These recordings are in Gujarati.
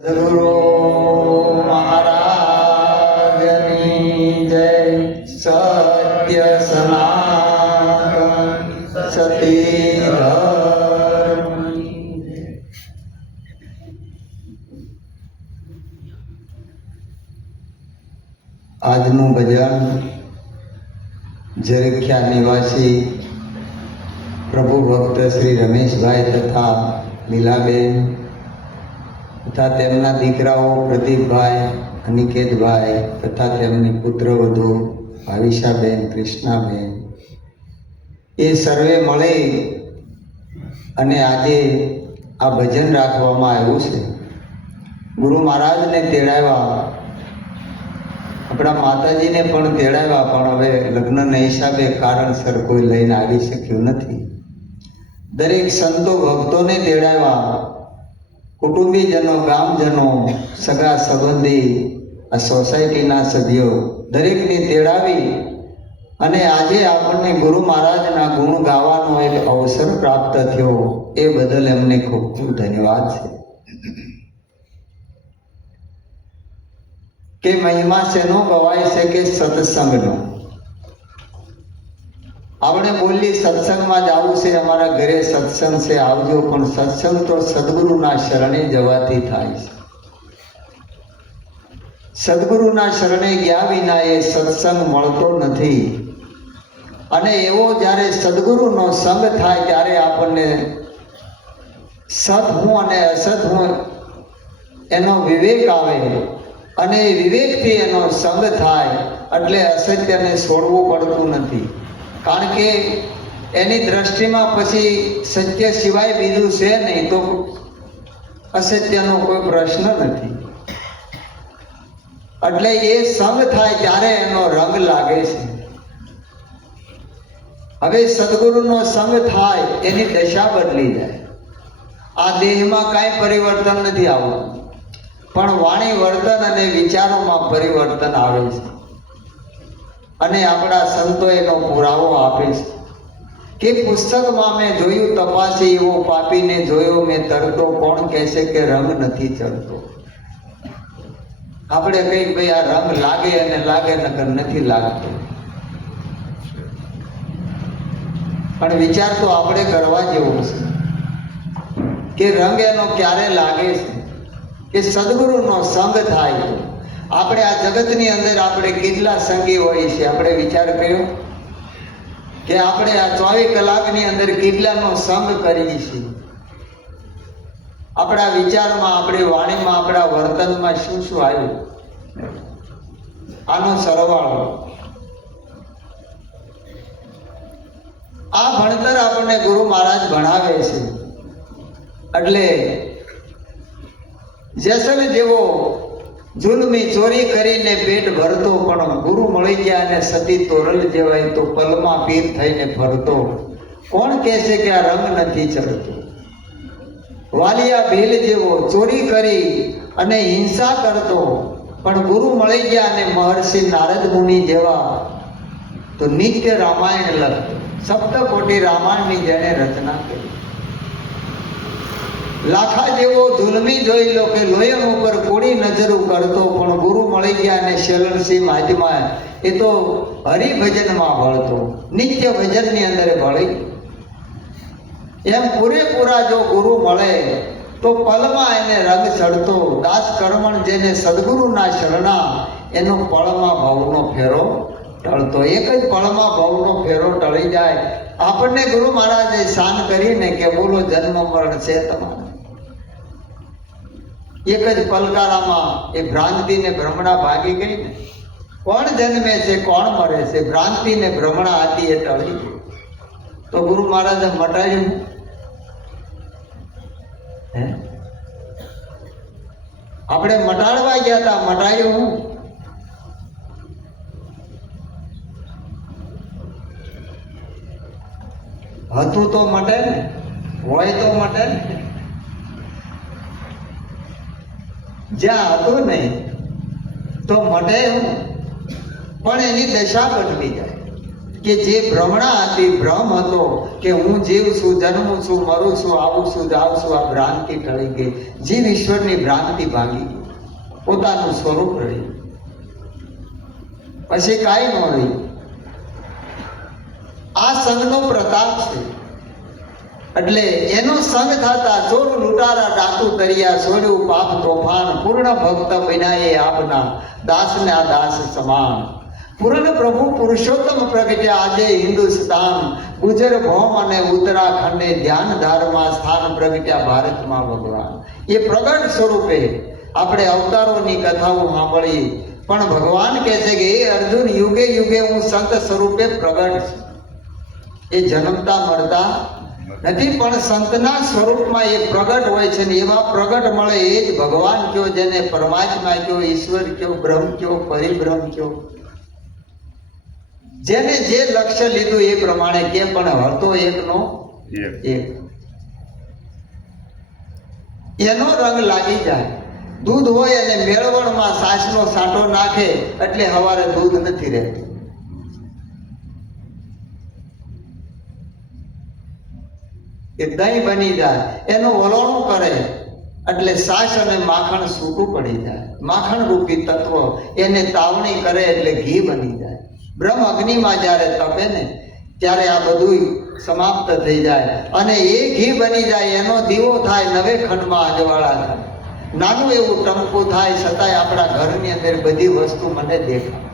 સદગુરુ મહારાજની જય. સત્ય સનાતન સતી ધર્મની જય. આજનું ભજન ઝરખિયા નિવાસી પ્રભુ ભક્ત શ્રી રમેશભાઈ તથા લીલાબેન તથા તેમના દીકરાઓ પ્રદીપભાઈ, અનિકેતભાઈ તથા તેમની પુત્રવધુ ભાવિશાબેન, કૃષ્ણાબેન એ સર્વે મળી અને આજે આ ભજન રાખવામાં આવ્યું છે. ગુરુ મહારાજને તેડાવ્યા, આપણા માતાજીને પણ તેડાવ્યા, પણ હવે લગ્નના હિસાબે કારણસર કોઈ લઈને આવી શક્યું નથી. દરેક સંતો ભક્તોને તેડાવ્યા, કુટુંબીજનો, ગામજનો, સગા સંબંધી, આ સોસાયટીના સભ્યો દરેકને તેડાવી અને આજે આપણને ગુરુ મહારાજના ગુણ ગાવાનો એક અવસર પ્રાપ્ત થયો. એ બદલ એમને ખૂબ ખૂબ ધન્યવાદ છે. કે મહિમા શેનો ગવાય છે કે સત્સંગનો. આપણે બોલી સત્સંગમાં જ આવું છે, અમારા ઘરે સત્સંગ છે આવજો, પણ સત્સંગ તો સદગુરુના શરણે જવાથી થાય છે. સદગુરુના શરણે ગયા વિના એ સત્સંગ મળતો નથી. અને એવો જ્યારે સદગુરુનો સંગ થાય ત્યારે આપણને સત હું અને અસત હું એનો વિવેક આવે અને એ વિવેકથી એનો સંગ થાય એટલે અસત્યને છોડવું પડતું નથી. કારણ કે એની દ્રષ્ટિમાં પછી સત્ય સિવાય બીજું છે નહીં, તો અસત્યનો કોઈ પ્રશ્ન નથી. એટલે એ સંગ થાય ત્યારે એનો રંગ લાગે છે. હવે સદગુરુનો સંગ થાય એની દશા બદલી જાય. આ દેહમાં કાંઈ પરિવર્તન નથી આવતું, પણ વાણી, વર્તન અને વિચારોમાં પરિવર્તન આવે છે. અને આપણા સંતો એનો પુરાવો આપે છે કે પુસ્તકમાં મેં જોયું તપાસી, એવો પાપીને જોયો મેં તરતો, કોણ કહેશે કે રંગ નથી ચડતો. આપણે કઈ ભાઈ આ રંગ લાગે અને લાગે, નકર નથી લાગતો. પણ વિચાર તો આપણે કરવા જેવો છે કે રંગ એનો ક્યારે લાગે છે કે સદગુરુનો સંગ થાય. આપણે આ જગતની અંદર આપણે કેટલા સંગી હોઈએ છીએ. આપણે વિચાર કર્યો કે આપણે આ 24 કલાકની અંદર કેટલાનો સંગ કરીએ છીએ. આપણા વિચારમાં, આપણી વાણીમાં, આપણા વર્તનમાં શું શું આવ્યું, આનો સરવાળો. આ ભણતર આપણને ગુરુ મહારાજ ભણાવે છે. એટલે જેસલ જેવો જુલમી ચોરી કરીને પેટ ભરતો, પણ ગુરુ મળી ગયા અને સતી તોરલ જેવાય તો પલમાં પીર થઈને ફરતો. કોણ કહેશે કે આ રંગ નથી ચડતો. વાલિયા ભીલ જેવો ચોરી કરી અને હિંસા કરતો, પણ ગુરુ મળી ગયા અને મહર્ષિ નારદ મુનિ જેવા તો નિત્ય રામાયણ લખતો. સપ્તકોટી રામાયણની જેણે રચના કરી. લાખા જેવો જુલમી જોઈ લો કે લોયમ ઉપર કોડી નજરું કરતો, પણ ગુરુ મળી ગયા અને શેલણસિંહ મહાત્મા એ તો હરિભજનમાં ભળતો, નિત્ય ભજનની અંદર ભળી. એમ પૂરેપૂરા જો ગુરુ મળે તો પલમાં એને રંગ ચડતો. દાસ કર્મણ જેને સદગુરુના શરણા, એનો પળમાં ભવનો ફેરો ટળતો. એક જ પળમાં ભવનો ફેરો ટળી જાય. આપણને ગુરુ મહારાજે શાન કરીને કે બોલો જન્મ મરણ છે તમારે. એક જ પલકારામાં એ ભ્રાંતિ ને ભ્રમણા ભાગી ગઈ ને. કોણ જન્મે છે, કોણ મરે છે, ભ્રાંતિ ને ભ્રમણા હતી એ ટળી ગઈ. તો ગુરુ મહારાજે મટાડ્યું. આપણે મટાડવા ગયા હતા, મટાડ્યું હું? હતું તો મટે ને, હોય તો મટે ને. જ્યાં હતું નહીં તો મટે હું, પણ એની દશા બદલી જાય. કે જે ભ્રમણા હતી, ભ્રમ હતો કે હું જીવ છું, જન્મું છું, મરું છું, આવું છું, જાઉં છું, આ ભ્રાંતિ ટળી ગઈ. જીવ ઈશ્વરની ભ્રાંતિ ભાંગી ગઈ, પોતાનું સ્વરૂપ રહ્યું, પછી કાંઈ ન રહ્યું. આ સંઘનો પ્રતાપ છે. એટલે એનો સંગ થતા ચોર લૂંટારા ડાકુ તરિયા, છોડ્યું પાપ તોફાન, પૂર્ણ ભક્ત બન્યા આપના દાસને આ દાસ સમાન. પૂર્ણ પ્રભુ પુરુષોત્તમ પ્રગટ્યા આજે હિન્દુસ્તાન, ગુજર ભૌમ અને ઉત્તરાખંડે ધ્યાન ધારમાં સ્થાન પ્રગટ્યા ભારતમાં ભગવાન. એ પ્રગટ સ્વરૂપે આપણે અવતારોની કથાઓ સાંભળી, પણ ભગવાન કહે છે કે એ અર્જુન યુગે યુગે હું સંત સ્વરૂપે પ્રગટ છું. એ જન્મતા મળતા નથી, પણ સંતના સ્વરૂપમાં એ પ્રગટ હોય છે ને એવા પ્રગટ મળે એ જ ભગવાન કયો, જેને પરમાત્મા કયો, ઈશ્વર કયો, બ્રહ્મ કયો, પરિબ્રહ્મ કયો. જેને જે લક્ષ્ય લીધું એ પ્રમાણે કે, પણ હતો એકનો એક. એનો રંગ લાગી જાય. દૂધ હોય અને મેળવણમાં સાસનો સાંટો નાખે એટલે સવારે દૂધ નથી રહેતું. એ દહીં બની જાય, એનું વલોણું કરે એટલે સાસ અને માખણ સૂકું પડી જાય. માખણ રૂપી તત્વ એને તાવણી કરે એટલે ઘી બની જાય. બ્રહ્મ અગ્નિમાં જ્યારે તપે ને ત્યારે આ બધું સમાપ્ત થઈ જાય અને એ ઘી બની જાય. એનો દીવો થાય, નવે ખંડમાં અજવાળા થાય, નાનું એવું ટંકું થાય, છતાંય આપણા ઘરની અંદર બધી વસ્તુ મને દેખાય.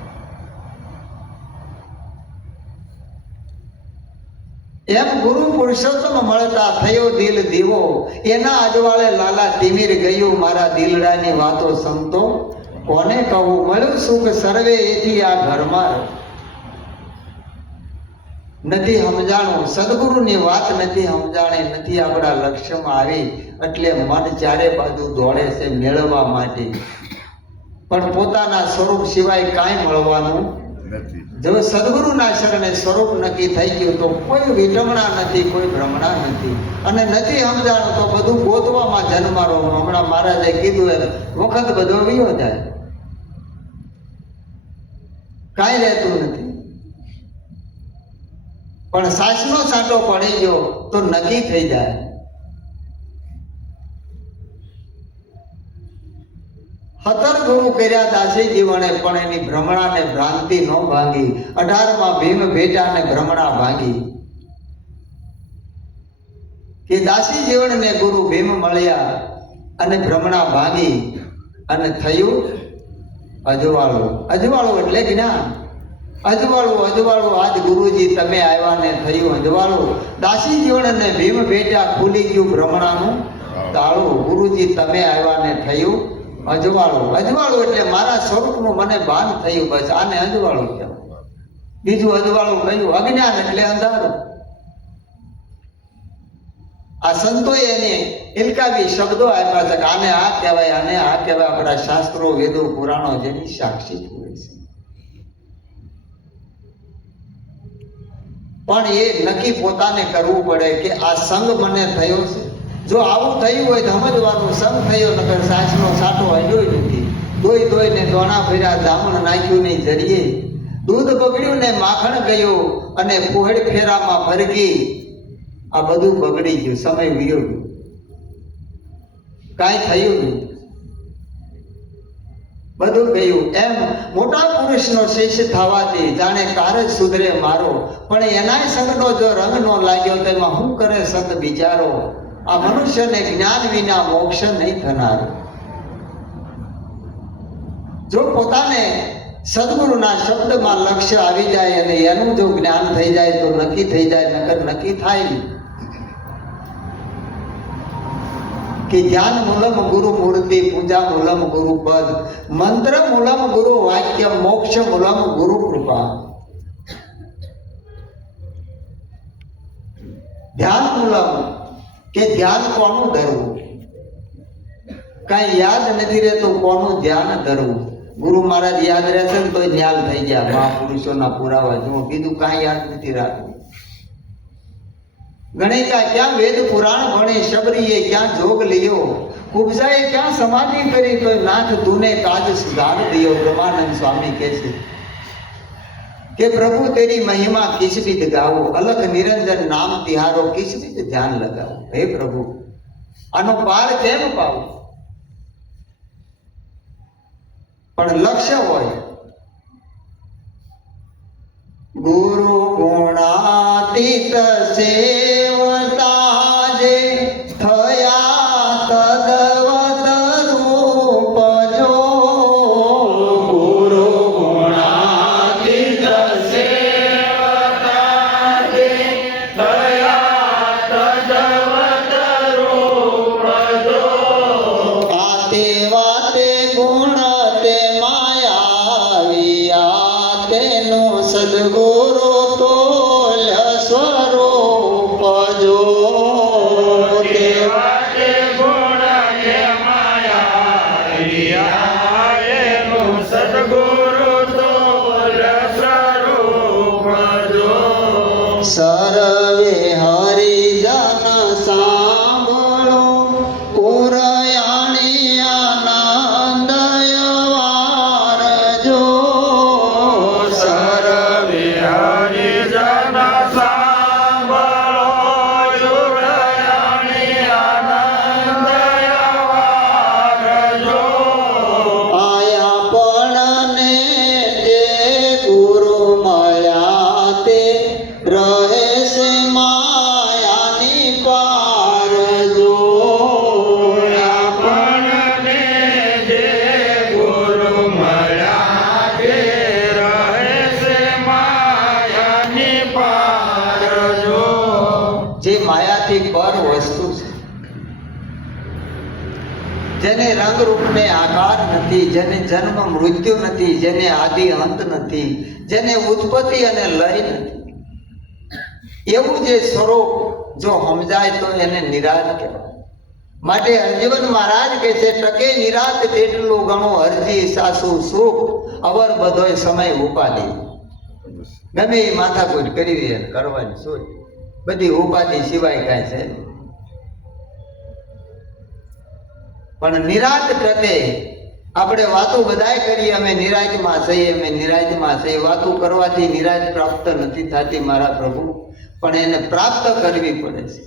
એમ ગુરુ પુરુષોત્તમ મળતા થયો દિલ દીવો, એના અજવાળે લાલા તિમિર ગયું. મારા દિલડાની વાતો સંતો કોને કહું, મળ્યું સુખ સર્વે એથી આ ઘરમાં. નથી સમજાણું, સદગુરુની વાત નથી સમજાણી, નથી આપણા લક્ષ્યમાં આવી, એટલે મન ચારે બાજુ દોડે છે મેળવવા માટે, પણ પોતાના સ્વરૂપ સિવાય કાંઈ મળવાનું નથી. જો સદગુરુના શરણે સ્વરૂપ નક્કી થઈ ગયું તો કોઈ વિટમણા નથી, કોઈ ભ્રમણા નથી. અને નથી સમજાણું તો બધું ગોતવામાં જન્મારો. હમણાં મહારાજે કીધું એમ વખત બધો વિયો જાય, કાંઈ રહેતું નથી. પણ સાસનો સાંટો પડી ગયો તો નક્કી થઈ જાય. સતર ગુરુ કર્યા દાસી જીવણે, પણ એની ભ્રમણાને ભ્રાંતિ ન ભાંગી. 18માં ભીમ ભેટાને ભ્રમણા ભાંગી. કે દાસી જીવણને ગુરુ ભીમ મળ્યા અને ભ્રમણા ભાંગી અને થયું અજવાળું. અજવાળું એટલે જ્ઞાન. અજવાળું અજવાળું આજ ગુરુજી તમે આવ્યા ને થયું અજવાળું. દાસી જીવણને ભીમ ભેટા, ખુલી ગયું ભ્રમણાનું તાળું. ગુરુજી તમે આવ્યા ને થયું અજવાળું. અજવાળું એટલે મારા સ્વરૂપનું મને ભાન થયું, બસ આને અજવાળું કહેવાય. બીજું અજવાળું કયું? અજ્ઞાન એટલે અંધારું. આ સંતોએ એને ઇલકાવી શબ્દો આપ્યા છે કે આને આ કહેવાય, આને આ કહેવાય. આપણા શાસ્ત્રો, વેદો, પુરાણો જેની સાક્ષી હોય છે. પણ એ નક્કી પોતાને કરવું પડે કે આ સંગ મને થયો છે. જો આવું થયું હોય તો સમજવાનું સંગ થયો, નકર સાસનો સાટો અડ્યો નથી. ધોઈ ધોઈને દોણા ફેર્યા, જામણ નાખ્યું નહીં જરીએ. દૂધ બગડ્યું ને માખણ ગયું અને પોહળ ફેરામાં ફરકી. આ બધું બગડી ગયું, સમય વિયો ગયો, કાંઈ થયું નહીં, બધું ગયું. એમ મોટા પુરુષનો શિષ્ય થવાથી જાણે કારજ સુધરે મારો, પણ એનાય સંગનો જો રંગ નો લાગ્યો તો એમાં શું કરે સંત બિચારો. આ મનુષ્યને જ્ઞાન વિના મોક્ષ નહીં થનાર. જો પોતાને સદગુરુના શબ્દમાં લક્ષ્ય આવી જાય અને એનું જો જ્ઞાન થઈ જાય તો નક્કી થઈ જાય, નકર નક્કી થાય નહીં. કે ધ્યાન મૂલમ ગુરુ મૂર્તિ, પૂજા મૂલમ ગુરુ પદ, મંત્ર મૂલમ ગુરુ વાક્ય, મોક્ષ મૂલમ ગુરુ કૃપા. ધ્યાન મૂલમ કે ધ્યાન કોનું ધરવું, કઈ યાદ નથી રહેતું કોનું ધ્યાન ધરવું. ગુરુ મહારાજ યાદ રહેશે ને તો ન્યાલ થઈ ગયા. મહાપુરુષોના પુરાવા જો કીધું કાંઈ યાદ નથી રાખવું. ગણિકા ક્યાં વેદ પુરાણ ભણે, શબરીએ ક્યાં જોગ લીયો, કુબજાએ ક્યાં સમાધિ કરી, તો નાથ તુને કાજ સુધાર દિયો. બ્રહ્માનંદ સ્વામી કહે છે कि प्रभु तेरी महिमा किस विध गाओ, अलख निरंजन नाम तिहारो किस विध ध्यान लगाओ। हे प्रभु आनो पार केम पाओ, पण लक्ष्य होय। गुरु गुणातीत सेवता जे थया तदवत रूप जो। गुरु गुणातीत सेवता जे थया तदवत रूप जो। आते वाते गुण ते माया विया तेनु सद्गुरु तोल स्वरूप जो। देवाते गुण के माया विया तेनु सद्गुरु तोल स्वरूप जो। सर्वे हरिजन सांभळो पुरयाणी आनंद अवार जो। सर्वे हरिजन सांभळो युरयाणी आनंद अवार जो। आया पण ने जे गुरु મળ્યા તે રહે છે માયાની પાર જો। આપણને જે ગુરુ મળ્યા તે રહે છે માયાની પાર જો। જે માયાથી પર વસ્તુ છે, જેને રંગ રૂપને આકાર નથી, જેને જન્મ મૃત્યુ નથી, જેને આદિ અંત નથી, જેને ઉત્પત્તિ અને લય નથી, એવું જે સ્વરૂપ જો સમજાય તો એને નિરાત કહેવાય। માટે હરજીવન મહારાજ કહે છે, ટકે નિરાત તેટલું ઘણું હરજી સાસુ સુખ અવર બધોય સમય ઉપાધિ। ગમે એ માથાકૂટ કરવી હોય કરવાની શું, બધી ઉપાધિ સિવાય કાંઈ છે નહીં। પણ નિરાત ટકે આપણે વાતો બધાય કરીએ, અમે નિરાજમાં છીએ, અમે નિરાજમાં છીએ, વાતો કરવાથી નિરાજ પ્રાપ્ત નથી થતી મારા પ્રભુ, પણ એને પ્રાપ્ત કરવી પડે છે।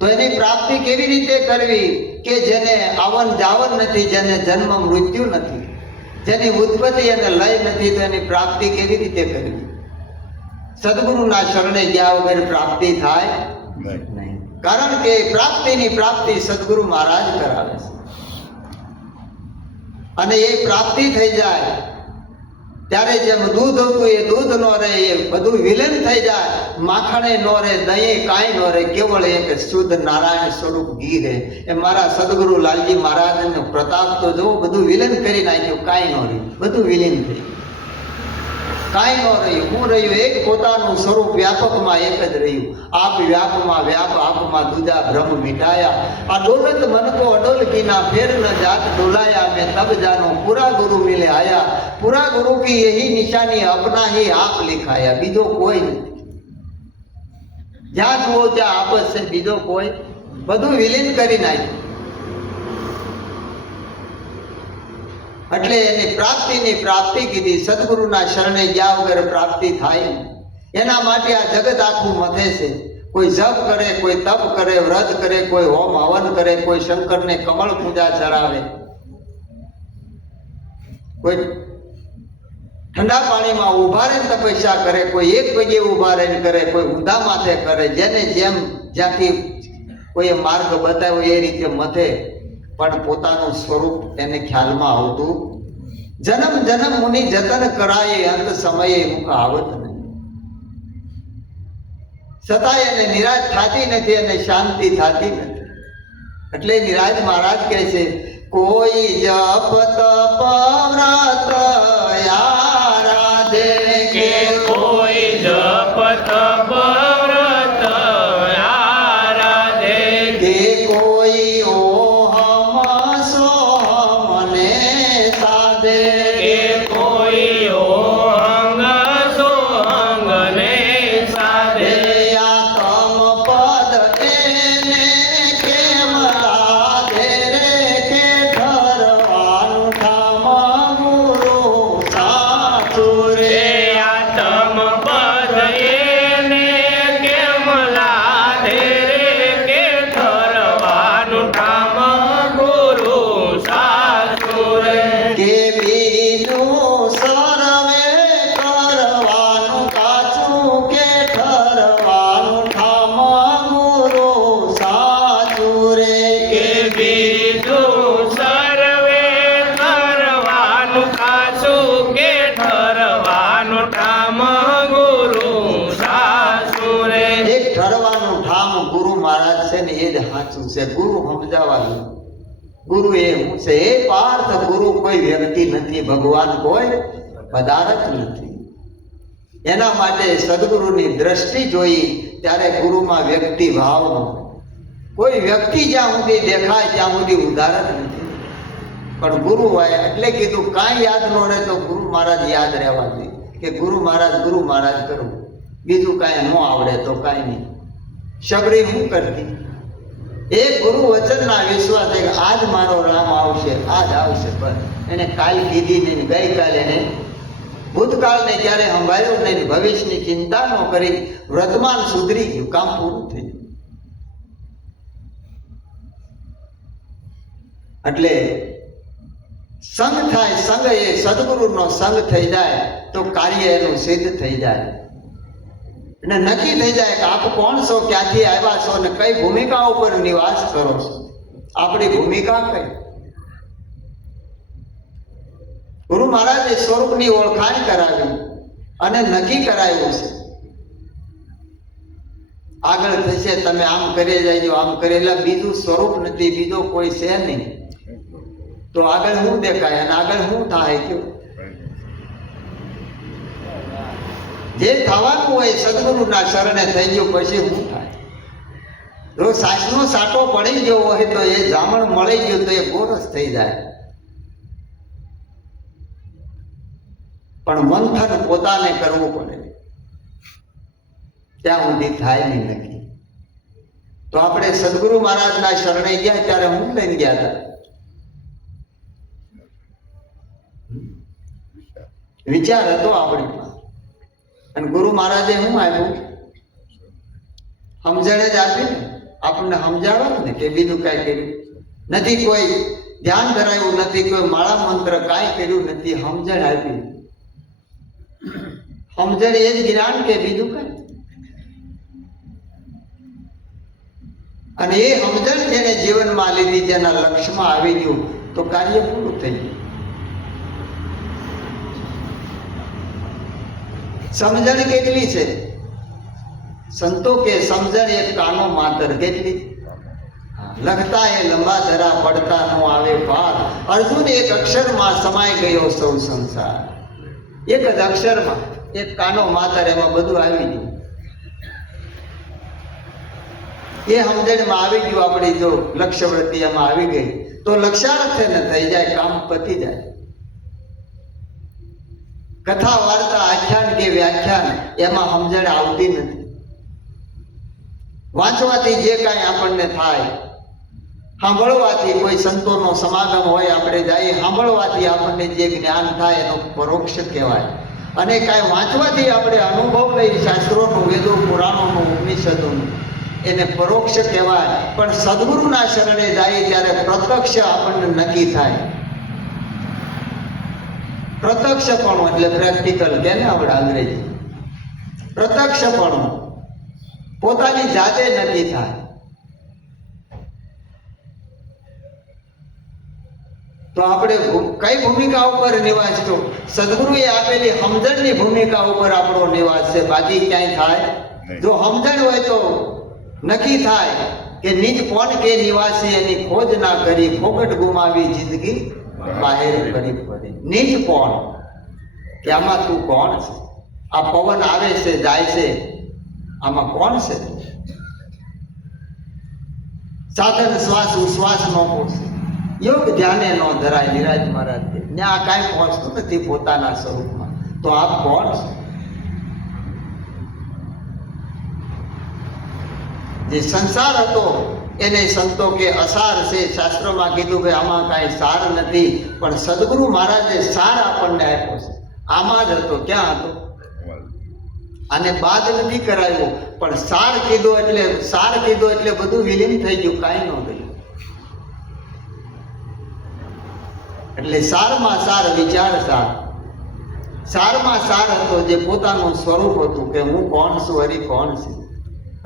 તો એની પ્રાપ્તિ કેવી રીતે કરવી કે જેને આવન જાવન નથી, જેને જન્મ મૃત્યુ નથી, જેની ઉત્પત્તિ અને લય નથી, તો એની પ્રાપ્તિ કેવી રીતે કરવી? સદગુરુના શરણે ગયા વગર પ્રાપ્તિ થાય નહીં, કારણ કે પ્રાપ્તિની પ્રાપ્તિ સદગુરુ મહારાજ કરાવે છે। અને એ પ્રાપ્તિ થઈ જાય ત્યારે જેમ દૂધ હતું એ દૂધ નો રહે, એ બધું વિલીન થઈ જાય, માખણે નો રહે, દહીં કાંઈ નો રહે, કેવળ એક શુદ્ધ નારાયણ સ્વરૂપ ઘી રહે। એ મારા સદગુરુ લાલજી મહારાજનો પ્રતાપ તો જો બધું વિલીન કરી નાખ્યું, કાંઈ નો રહ્યું, બધું વિલીન થઈ, કાંઈ ન રહ્યું। હું રહ્યું એક પોતાનું સ્વરૂપ વ્યાપકમાં એક જ રહ્યું। આપ વ્યાપમાં વ્યાપ, આપમાં દૂજા ભ્રમ મિટાયા। આ ડોલત મન કો અડોલ कीना फेर न जात डोलाया। मैं तब जानो पूरा गुरु मिले आया। पूरा गुरु की यही निशानी अपना ही आप लिखाया। बीजो कोई नहीं, જ્યાં જુઓ ત્યાં આપસ છે, બીજો કોઈ, બધું વિલીન કરી નાખ્યું। એટલે એની પ્રાપ્તિની પ્રાપ્તિ કીધી। સદગુરુના શરણે ગયા વગર પ્રાપ્તિ થાય નહીં। એના માટે આ જગત આખું મથે છે। કોઈ જપ કરે, કોઈ તપ કરે, વ્રત કરે, કોઈ હોમ હવન કરે, કોઈ શંકરને કમળ પૂજા ચડાવે, કોઈ ઠંડા પાણીમાં ઊભા રહીને તપસ્યા કરે, કોઈ એક પગે ઊભા રહીને કરે, કોઈ ઊંધા માથે કરે, જેને જેમ જ્યાંથી કોઈએ માર્ગ બતાવ્યો એ રીતે મથે, પણ પોતાનું સ્વરૂપ એને ખ્યાલમાં આવતું। જન્મ જન્મ મુનિ જતન કરાય, અંત સમયે મુખ આવત નહીં। છતાંય એને નિરાશ થતી નથી અને શાંતિ થતી નથી। એટલે નિરાજ મહારાજ કહે છે, કોઈ જપ તપ વ્રત આરાધે, કે કોઈ જપ તપ વ્રત આરાધે, કે કોઈ ઓહમ સોહમને સાધે, કે કોઈ ઓહંગ સોહંગને સાધે, આતમ પદ એને કેમ લાગે રે, કે ધરવાનું ઠામ ગુરુ સાચું રે। આતમ સાચું છે. ગુરુ સમજાવવાનું. ગુરુ એ હું છે? એ પાર્થ, ગુરુ કોઈ વ્યક્તિ નથી, ભગવાન કોઈ પદાર્થ નથી. એના માટે સદગુરુની દ્રષ્ટિ જોઈ ત્યારે ગુરુમાં વ્યક્તિ ભાવ ન. કોઈ વ્યક્તિ જ્યાં સુધી દેખાય ત્યાં સુધી ઉદાહરણ નથી, પણ ગુરુ હોય એટલે કીધું કાંઈ યાદ ન રહે તો ગુરુ મહારાજ યાદ રહેવા જોઈએ કે ગુરુ મહારાજ કરવું. બીજું કાંઈ ન આવડે તો કાંઈ નહીં. શબરી હું કરતી એક ગુરુ વચનના વિશ્વાસ છે કે આજ મારો રામ આવશે, આજ આવશે. બસ એને કાલ કીધી નહીં, ગઈકાલે એને ભૂતકાળને ક્યારે સંભાળ્યો નહીં, ભવિષ્યની ચિંતા ન કરી. વર્તમાન સુધરી ગયું, કામ પૂરું થઈ ગયું. એટલે સંગ થાય, સંગ એ સદગુરુનો સંગ થઈ જાય તો કાર્ય એનું સિદ્ધ થઈ જાય અને નક્કી થઈ જાય કે આપ કોણ છો, ક્યાંથી આવ્યા છો અને કઈ ભૂમિકા ઉપર નિવાસ કરો છો. આપણી ભૂમિકા કઈ? ગુરુ મહારાજે સ્વરૂપની ઓળખાણ કરાવી અને નક્કી કરાવ્યું છે. આગળ થશે, તમે આમ કરી જાય, આમ કરેલા, બીજું સ્વરૂપ નથી, બીજો કોઈ છે નહીં. તો આગળ શું દેખાય અને આગળ શું થાય? કયું જે થવાનું હોય સદગુરુના શરણે થઈ ગયું, પછી શું થાય? જો સાસનો સાટો પડી ગયો હોય તો એ જામણ મળી ગયું તો એ ગોરસ થઈ જાય, પણ મંથન પોતાને કરવું પડે, ત્યાં સુધી થાય નહીં નક્કી. તો આપણે સદગુરુ મહારાજના શરણે ગયા ત્યારે હું લઈને ગયા હતા? વિચાર હતો આપણી પાસે, અને ગુરુ મહારાજે શું આપ્યું? સમજણે જ આપી ને, આપણને સમજાવવાનું ને કે બીજું કાંઈ કર્યું નથી, કોઈ ધ્યાન ધરાયું નથી, કોઈ માળા મંત્ર કાંઈ કર્યું નથી, સમજણ આપી. સમજણ એ જ જ્ઞાન કે બીજું કાંઈ? અને એ સમજણ જેને જીવનમાં લીધી, જેના લક્ષ્યમાં આવી ગયું તો કાર્ય પૂરું થઈ ગયું. સમજણ કેટલી છે? સંતો કે સમજણ એક કાનો માતર. કેટલી? લખતા એ લંબા ધરા, પડતા નો આવે પાર. અર્જુન એક અક્ષરમાં સમાઈ ગયો સૌ સંસાર. એક જ અક્ષરમાં, એક કાનો માતર, એમાં બધું આવી ગયું. એ સમજણમાં આવી ગયું. આપણી જો લક્ષ્યવૃત્તિ એમાં આવી ગઈ તો લક્ષ્યાર્થ ને થઈ જાય, કામ પતી જાય. કથા, વાર્તા, આખ્યાન કે વ્યાખ્યાન એમાં સમજણ આવતી નથી. વાંચવાથી જે કાંઈ આપણને થાય, સાંભળવાથી કોઈ સંતોનો સમાગમ હોય, આપણે જઈએ, સાંભળવાથી આપણને જે જ્ઞાન થાય એનો પરોક્ષ કહેવાય. અને કાંઈ વાંચવાથી આપણે અનુભવ લઈ, શાસ્ત્રોનું, વેદો, પુરાણોનું, ઉપનિષદોનું, એને પરોક્ષ કહેવાય. પણ સદગુરુના શરણે જાય ત્યારે પ્રત્યક્ષ આપણને નક્કી થાય. પ્રત્યક્ષપણું એટલે પ્રેક્ટિકલ કે ને આપણે અંગ્રેજી. પ્રત્યક્ષપણું પોતાની જાતે નક્કી થાય. તો આપણે કઈ ભૂમિકા ઉપર નિવાસ છો? સદગુરુએ આપેલી સમજણની ભૂમિકા ઉપર આપણો નિવાસ છે, બાકી ક્યાંય થાય? જો સમજણ હોય તો નક્કી થાય કે નિજ કોણ કે નિવાસી, એની ખોજ ના કરી, ફોકટ ગુમાવી જિંદગી બહાર કરી પડે. નિજ કોણ કે આમાં તું કોણ છે? આ પવન આવે છે, જાય છે, આમાં કોણ છે? સાધન શ્વાસ ઉશ્વાસ નો પહોંચે, યોગ ધ્યાને નો ધરાય. નિરાજ મહારાજ કે ત્યાં કાંઈ પહોંચતું નથી પોતાના સ્વરૂપમાં, તો આપ કોણ છો? જે સંસાર હતો એને સંતો કે અસાર છે. શાસ્ત્રોમાં કીધું કે આમાં કાંઈ સાર નથી, પણ સદગુરુ મહારાજે સાર આપણને આપ્યો છે. આમાં જ હતો. ક્યાં હતો? આને બાદ નથી કરાવ્યો, પણ સાર કીધો એટલે બધું વિલીન થઈ ગયું, કાંઈ ન ગયું. એટલે સારમાં સાર, વિચાર સાર. સારમાં સાર હતો જે પોતાનું સ્વરૂપ હતું કે હું કોણ છું, હરિ કોણ છે.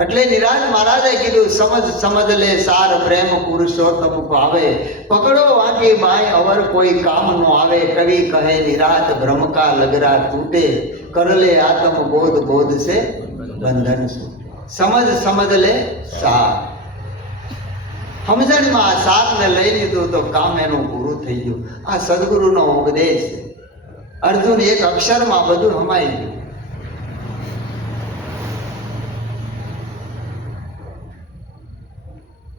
એટલે નિરાજ મહારાજે કીધું સમજ લે સાર, પ્રેમ પુરુષોત્તમ ભાવે. પકડો વાંકી બાય અવર કોઈ કામ નો આવે. કવિ કહે નિરાત ભ્રમ કા લગરા તૂટે. કર લે આત્મ બોધ સે બંધન. સમજ લે સાર. સમજણમાં આ સારને લઈ લીધું તો કામ એનું પૂરું થઈ ગયું. આ સદગુરુનો ઉપદેશ છે. અર્જુન એક અક્ષરમાં બધું હમાઈ ગયું.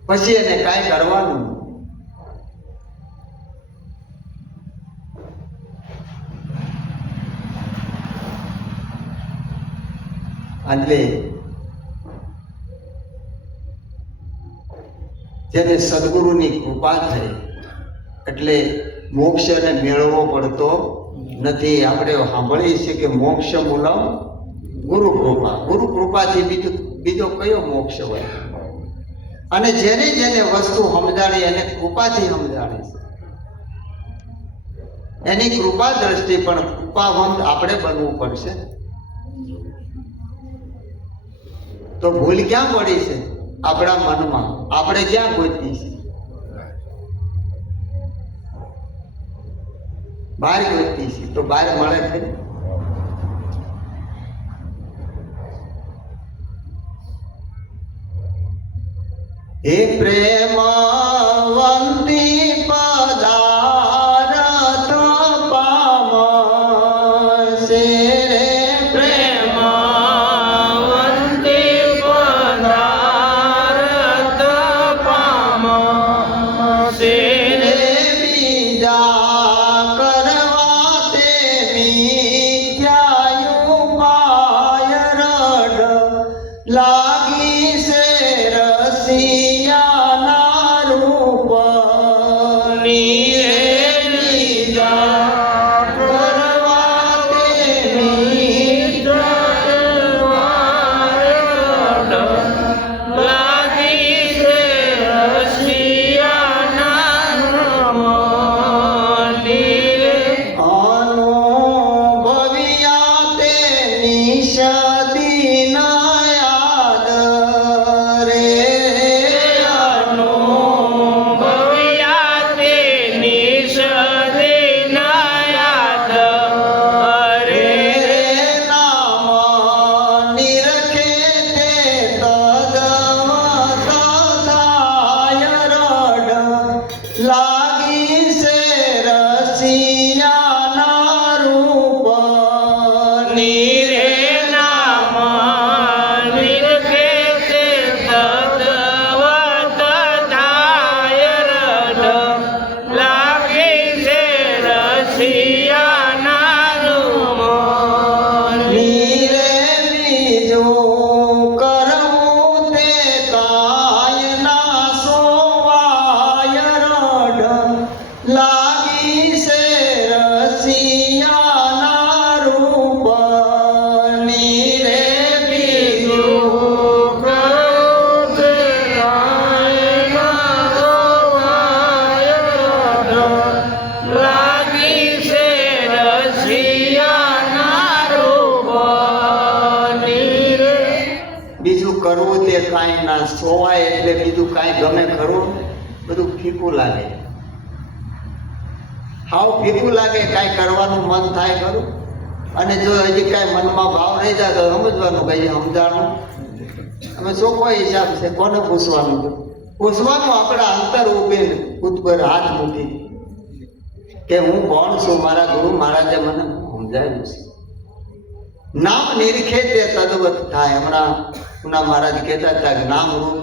પછી એને કાંઈ કરવાનું. એટલે જેને સદગુરુની કૃપા થઈ એટલે મોક્ષને મેળવવો પડતો નથી. આપણે સાંભળીએ છીએ કે મોક્ષ મૂલમ ગુરુ કૃપા. ગુરુ કૃપાથી બીજો કયો મોક્ષ હોય? અને જેને જેને વસ્તુ સમજાણી એને કૃપાથી સમજાણી છે. એની કૃપા દ્રષ્ટિ પણ કૃપાવંત આપણે બનવું પડશે. તો ભૂલ ક્યાં પડી છે? આપણા મનમાં. આપણે ક્યાં ગોતી છે? બહાર ગોતી છે. તો બહાર મળે ખરી? હે પ્રેમવંતી પદાર્થ પામશે રે પ્રેમવંતી પદાર્થ પામશે રે બીજા કરવા તે મિથ્યાયુપાય રડ લાગી છે રસિયાના રૂપ કરવું તે કાંઈ ના સોવાય એટલે બીજું કાંઈ ગમે ખરું? બધું ફીકું લાગે. હાવ ફીકું લાગે. કાંઈ કરવાનું મન થાય ખરું? અને જો હજી કાંઈ મનમાં ભાવ રહી જાય તો સમજવાનું કે સમજાણું અમે શું કોઈ હિસાબ છે? કોને પૂછવાનું? પૂછવાનું આપણા અંતર ઉભી ઉપર હાથ મૂકી કે હું કોણ છું? મારા ગુરુ મહારાજે મને સમજાવ્યું છે. નામ નિરખે તે તદવત થાય. હમણાં પુના મહારાજ કહેતા હતા કે નામ રૂપ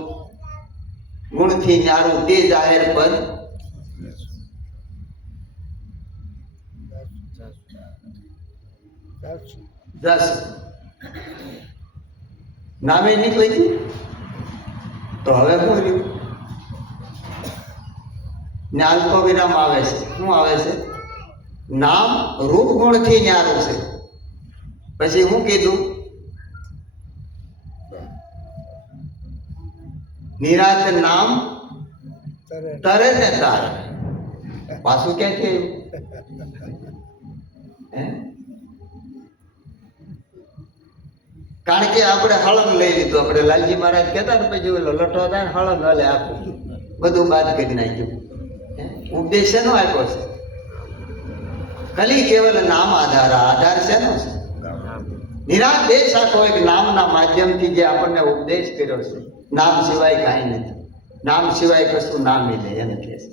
ગુણથી ન્યારું તે જાહેર પદ જસ. નામે નીકળી ગયું તો હવે શું રહ્યું? ને અલ્પ વિરામ આવે છે. શું આવે છે? નામ રૂપ ગુણથી ન્યારું છે. પછી હું કીધું? નિરાત નામ તરે ને તારે. પાછું ક્યાંથી આવ્યું? કારણ કે આપણે હળંગ લઈ લીધું. આપણે લાલજી મહારાજ કહેતા ને પછી ઓલો લઠો થાય ને હળંગ હલે આખું બધું બાદ કરી નાખ્યું. ઉપદેશ શેનો આપ્યો છે? ખાલી કેવલ નામ આધાર. આધાર શેનો છે? નિરાદેશ આખો એક નામના માધ્યમથી જે આપણને ઉપદેશ કર્યો છે. નામ સિવાય કાંઈ નથી. નામ સિવાય કશું ના મિલે એમ કહે છે.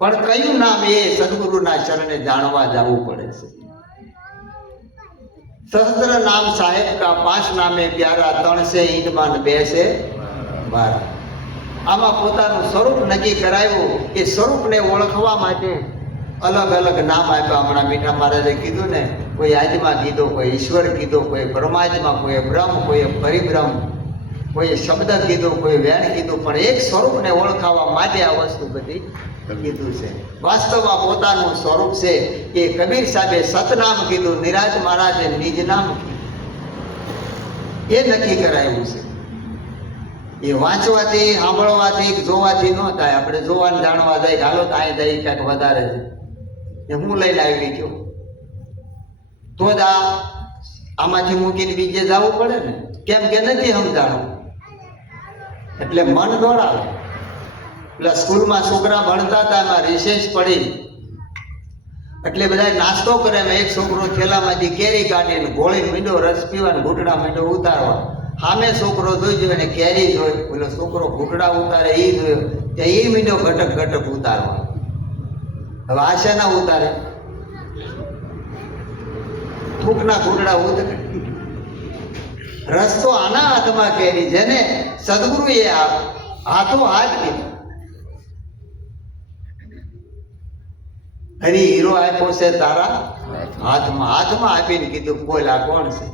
પણ કયું નામ એ સદગુરુના ચરણે જાણવા જવું પડે છે. સહસ્ત્ર નામ સાહેબ કા 5 નામે પ્યારા 3 છે ઈંટમાં ને 2 છે બારા. આમાં પોતાનું સ્વરૂપ નક્કી કરાયું. એ સ્વરૂપને ઓળખવા માટે અલગ અલગ નામ આપ્યા. હમણાં મીઠા મહારાજે કીધું ને, કોઈ આત્મા કીધો, કોઈ ઈશ્વર કીધો, કોઈ પરમાત્મા, કોઈ બ્રહ્મ, કોઈ પરિબ્રહ્મ, કોઈ શબ્દ કીધો, કોઈ વેણ કીધું. પણ એક સ્વરૂપને ઓળખાવા માટે આ વસ્તુ બધી કીધું છે. વાસ્તવમાં પોતાનું સ્વરૂપ છે એ કબીર સાહેબે સતનામ કીધું, નિરાજ મહારાજે નિજ નામ કીધું. એ નક્કી કરાયું છે. એ વાંચવાથી, સાંભળવાથી, જોવાથી ન થાય. આપણે જોવાનું જાણવા જાય કે હાલો તો અહીં જાય ક્યાંક વધારે છે એ હું લઈને આવી ગયો તો જ આમાંથી મૂકીને બીજે જવું પડે ને. કેમ કે નથી સમજાણું એટલે મન દોડાવે. એટલે સ્કૂલમાં છોકરા ભણતા હતા, એમાં રિસેસ પડી એટલે બધા નાસ્તો કરે. એમાં એક છોકરો થેલામાંથી કેરી કાઢીને ગોળીને મીંડો રસ પીવા, ઘૂંટડા મીંડો ઉતારવા. સામે છોકરો જોઈ અને કેરી જોઈ, પેલો છોકરો ઘૂંટડા ઉતારે એ જોયો ત્યાં એ મીંડો ઘટક ઘટક ઉતારવા. હવે આ શેના ઉતારે? થૂકના ઘૂંટડા ઉતારે. રસ્તો આના હાથમાં કેરી, જેને સદગુરુએ હાથો હાથ કીધો. હરી હીરો આપ્યો છે તારા હાથમાં. હાથમાં આપીને કીધું બોલ આ કોણ છે?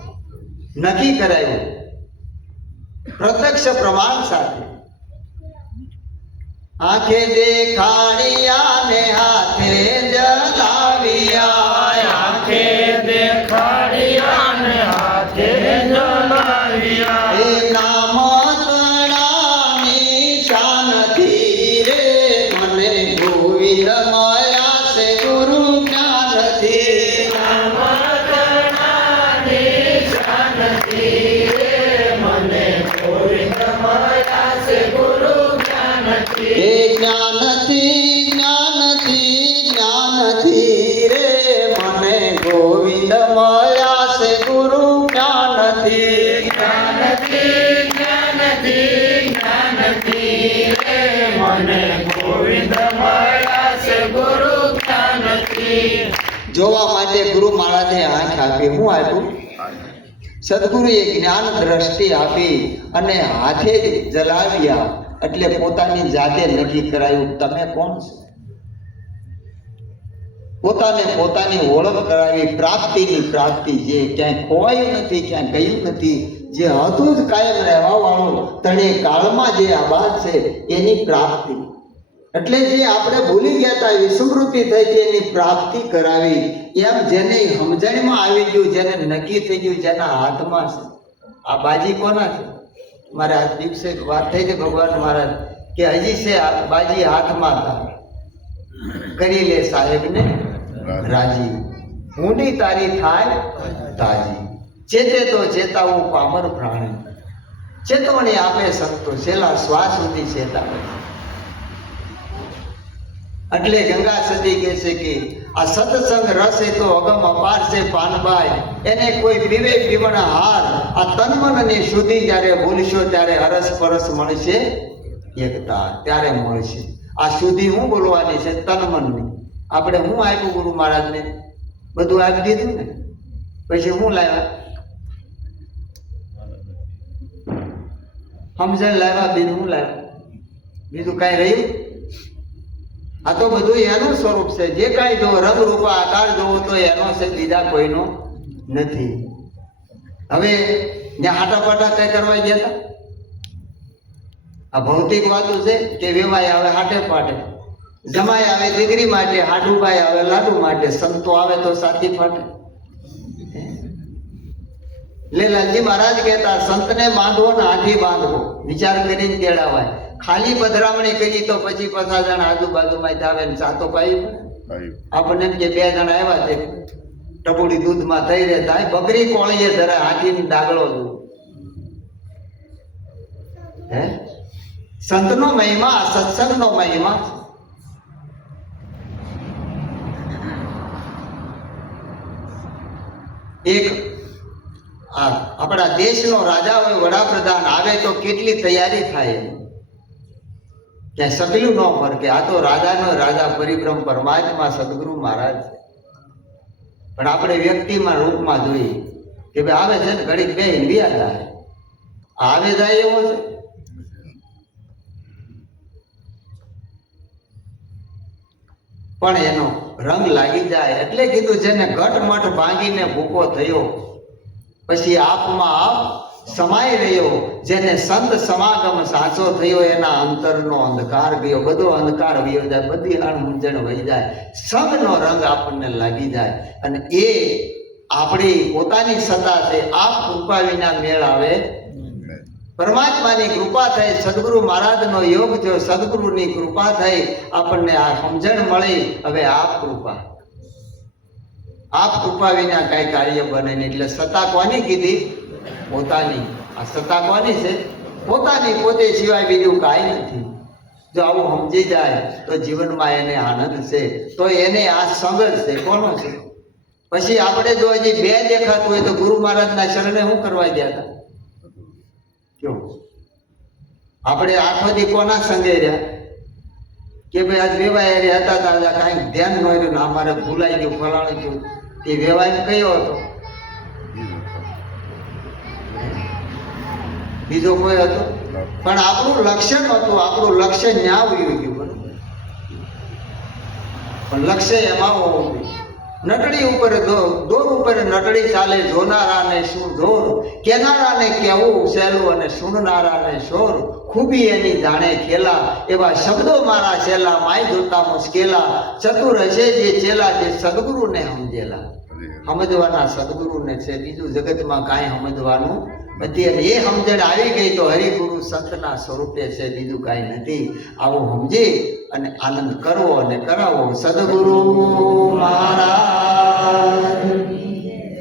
નક્કી કરાયું પ્રત્યક્ષ પ્રમાણ સાથે. આંખે દેખાડિયા ને હાથે જલાવ્યા, આંખે દેખાડિયા ને હાથે જલાવ્યા. એ નામ તણાની શાનથી રે મને ગોવિંદ મળ્યા છે ગુરુ જ્ઞાનથી. નામ તણાની શાનથી રે મને ગોવિંદ મળ્યા છે ગુરુ જ્ઞાનથી. એ જ્ઞાનથી જ્ઞાનથી જ્ઞાનથી રે મને ગોવિંદ મળ્યા છે ગુરુ જ્ઞાનથી. જ્ઞાનથી જ્ઞાનથી જ્ઞાનથી રે મને ગોવિંદ મળ્યા છે ગુરુ જ્ઞાનથી. જોવા માટે ગુરુ મહારાજે આંખ આપી. હું આપ્યું? સદગુરુએ જ્ઞાન દ્રષ્ટિ આપી અને હાથે જ જલાવ્યા. એટલે પોતાની જાતે નક્કી કરાયું તમે કોણ છો. પોતાને પોતાની ઓળખ કરાવી. પ્રાપ્તિની પ્રાપ્તિ, જે ક્યાંય ખોવાયું નથી, ક્યાંય ગયું નથી, જે હતું જ કાયમ રહેવા વાળું તણે કાળમાં જે આબાદ છે એની પ્રાપ્તિ. એટલે જે આપણે ભૂલી ગયા હતા, વિસ્મૃતિ થઈ છે, એની પ્રાપ્તિ કરાવી. એમ જેને સમજણમાં આવી ગયું, જેને નક્કી થઈ ગયું, જેના હાથમાં છે. આ બાજી કોના છે? મારે આ દિવસે વાત થઈ છે ભગવાન મહારાજ કે હજી છે આ બાજી હાથમાં હતા. કરી લે સાહેબને રાજી, ઊંડી તારી થાય તાજી. ચેતે તો ચેતાવું પામર પ્રાણી, ચેતવણી આપે સંતો છેલ્લા શ્વાસ સુધી ચેતાવે. એટલે ગંગા સતી કહે છે કે આ સત્સંગ રસ એ તો અગમ અપાર છે પાનબાઈ, એને કોઈ પીવે પીવણ હાર. આ તન મન ને શુદ્ધિ જ્યારે ભૂલશો ત્યારે હરસ પરસ મળશે એકતા, ત્યારે મળશે. આ શુદ્ધિ હું બોલવાની છે તન મનની. આપણે હું આપ્યું ગુરુ મહારાજને? બધું આપી દીધું ને, પછી હું લાવ્યા? સમજણ લાવ્યા, બીજું હું લાવ્યા? બીજું કાંઈ રહ્યું? આ તો બધું એનું સ્વરૂપ છે. જે કાંઈ જો રંગ રૂપ આકાર જોવો તો એનો છે, બીજા કોઈનો નથી. હવે જ્યાં હાટાપાટા કઈ કરવા ગયા હતા? આ ભૌતિક વાતો છે કે વેવાય આવે હાટે પાટે, જમાય આવે દીકરી માટે, હાડુભાઈ આવે લાડુ માટે, સંતો આવે તો સાથી ફાટે. લેલાજી મહારાજ કહેતા સંતને બાંધવો ને હાથી બાંધવો, વિચાર કરીને તેડાવાય. ખાલી પધરામણી કરી તો પછી 50 જણા આજુબાજુમાં આવે ને સાતો પાઈ આપણને એમ કે 2 જણા આવ્યા છે ટબુડી દૂધમાં થઈ રહેતા, બકરી કોળીએ ધરાય, હાથીને ડાગલો દઉં. હે સંતનો મહિમા, સત્સંગનો મહિમા. એક આપણા દેશનો રાજા હોય, વડાપ્રધાન આવે તો કેટલી તૈયારી થાય. ક્યાંય સકલું ન ફરકે. આ તો રાજાનો રાજા પરિભ્રમ પરમાત્મા સદગુરુ મહારાજ છે. પણ આપણે વ્યક્તિમાં રૂપમાં જોઈએ કે ભાઈ આવે છે ને ઘડીક બે વ્યા જાય, આવે જાય એવો છે. પણ એનો રંગ લાગી જાય એટલે કીધું છે ને ઘટમઠ ભાંગીને ભૂકો થયો, પછી આપમાં આપ સમાઈ રહ્યો, જેને સંત સમાગમ સાચો થયો, એના અંતરનો અંધકાર ગયો. બધો અંધકાર વયો જાય, બધી અણમૂંઝણ વહી જાય, સંગનો રંગ આપણને લાગી જાય. અને એ આપણી પોતાની સત્તા છે. આપ કૃપા વિના મેળ આવે. પરમાત્માની કૃપા થઈ, સદગુરુ મહારાજનો યોગ થયો, સદગુરુની કૃપા થઈ, આપણને આ સમજણ મળી. હવે આપ કૃપા વિના કઈ કાર્ય બને નહીં. એટલે સત્તા કોની કીધી? પોતાની. આ સત્તા કોની છે? પોતાની. પોતે સિવાય બીજું કાંઈ નથી. જો આવું સમજી જાય તો જીવનમાં એને આનંદ છે. તો એને આ સંગ છે. કોનો છે? પછી આપણે જો હજી બે દેખાતું હોય તો ગુરુ મહારાજના શરણે શું કરવા ગયા હતા? આપણે આખો દી કોના સંગે રહ્યા કે ભાઈ આજ વેવાય હતા તાજા કાંઈક ધ્યાન ન રહ્યું ને અમારે ભૂલાઈ ગયું ફલાણું થયું. તે વેવાય કયો હતો? બીજો કોઈ હતો? પણ આપણું લક્ષ્ય નહોતું. આપણું લક્ષ્ય ન્યા ઉયું ગયું. બરોબર, પણ લક્ષ્ય એમાં હોવું જોઈએ. નટડી ઉપર દોર ઉપર નટડી ચાલે, જોનારાને શું જોર, કેનારાને કેવું સહેલું અને સુણનારાને શોર, ખૂબી એની જાણે ખેલા, એવા શબ્દો મારા છેલા, માય જોતા મુશ્કેલા, ચતુર હશે જે ચેલા, જે સદગુરુને સમજેલા. સમજવાના સદગુરુને છે, બીજું જગતમાં કાંઈ સમજવાનું નથી. અને એ સમજણ આવી ગઈ તો હરિગુરુ સંતના સ્વરૂપે છે, બીજું કાંઈ નથી. આવું સમજી અને આનંદ કરવો અને કરાવો. સદગુરુ મહારાજ